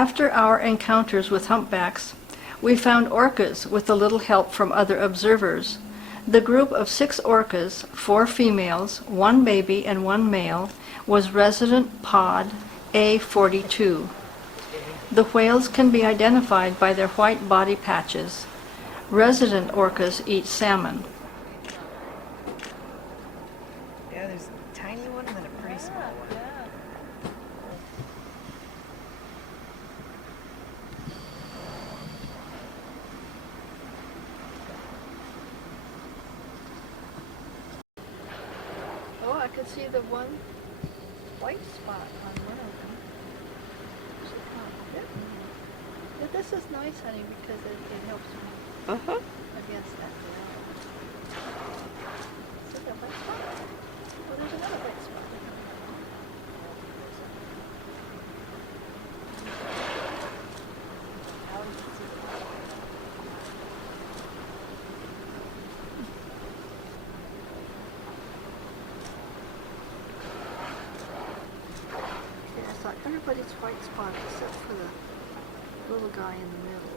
After our encounters with humpbacks, we found orcas with a little help from other observers. The group of 6 orcas, 4 females, 1 baby, and 1 male, was resident pod A42. The whales can be identified by their white body patches. Resident orcas eat salmon. Yeah, there's a tiny one and then a pretty small one. Oh, I could see the one white spot on one of them. Yeah, this is nice, honey, because it helps me against that. See that white spot? Oh, there's another white spot. Yeah, I thought everybody's white spot except for the little guy in the middle.